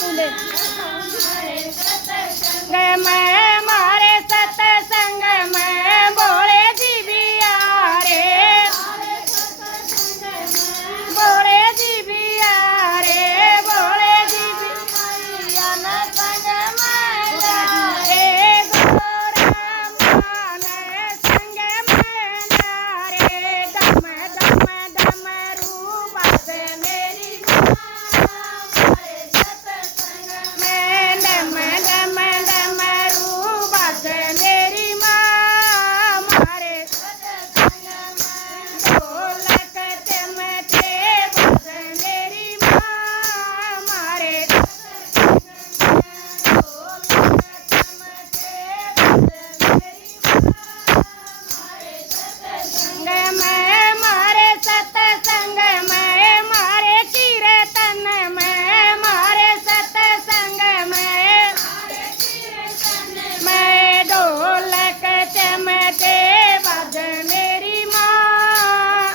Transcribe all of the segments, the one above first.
तूले मैं मारे सत्संग में बोले जी भी आ रे, बोले जी भी आ रे, बोले जी भी आना संग में जा रे, गोरा मान संग में जा रे, दम दम दम रूप से मेरी मारे सत्संग में, दम दम दम रूप से मेरी माँ मारे सत्संग में, ढोलक चमके बस मेरी माँ मारे सत्संग में, ढोलक चमके बस मेरी माँ मारे सत्संग में, मारे सत्संग में, मारे कीर्तन में, मारे सत्संग में, मैं ढोलक चमके बज मेरी माँ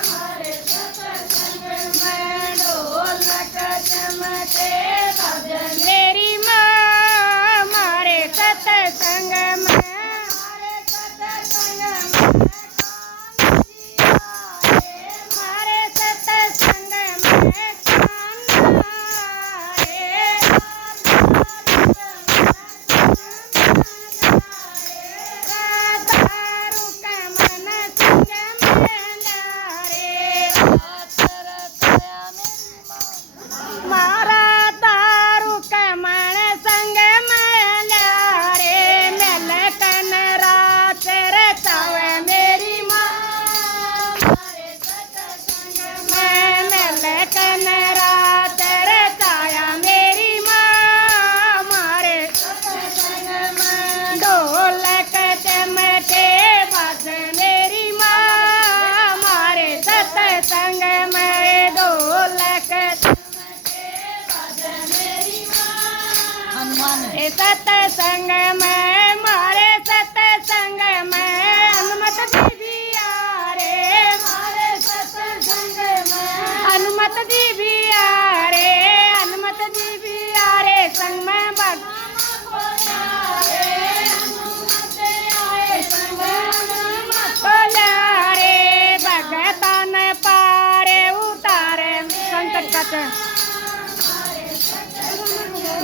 मारे सत्संग में, ढोलक चमके बज मेरी माँ मारे सत्संग में, मारे सत्संग में मारे सत्संग में कान मारा तारू कमण संग में ला रे, मेल कन रात रचावे मेरी माँ मारे सत्संग में, मेल कन रात रचाया मेरी माँ मारे सत्संग में, ढोलक चमके बज मेरी माँ मारे सत्संग में, ढोलक ए सत्संग में, मारे सत्संग में हनुमत जी भी आ रे, मारे सत्संग में हनुमत जी भी आ रे, हनुमत जी भी आ रे, संग में भग बोला रे, भगतन पारे उतारे संकट कट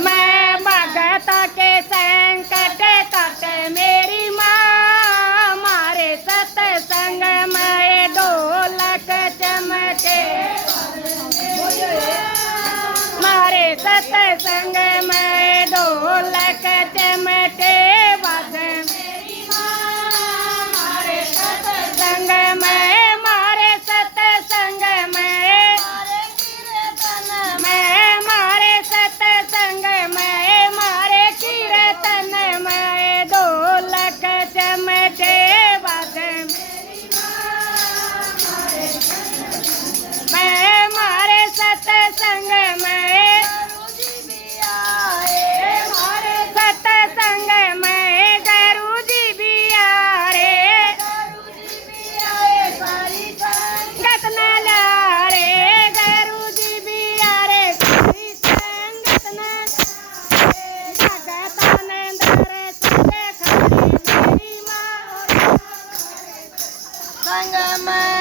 मैं भगत के संकट कट मेरी माँ मारे सत्संग में, ढोलक चमके मारे सत्संग में, ढोलक चमके बज मेरी माँ मारे सत्संग में, मारे सत्संग में, मारे कीर्तन में, मारे सत्संग में, मारे कीर्तन में, ढोलक चमके बज मेरी माँ मारे मैं मारे सत्संग में, गुरु जी भी आए मारे सत्संग में, गुरु जी भी आ रे, गुरु जी भी आए सारी संगत न ला रे, गुरु जी भी आ रे सारी संगत न ला रे, भगतन दर संग खड़ी मेरी माँ संग में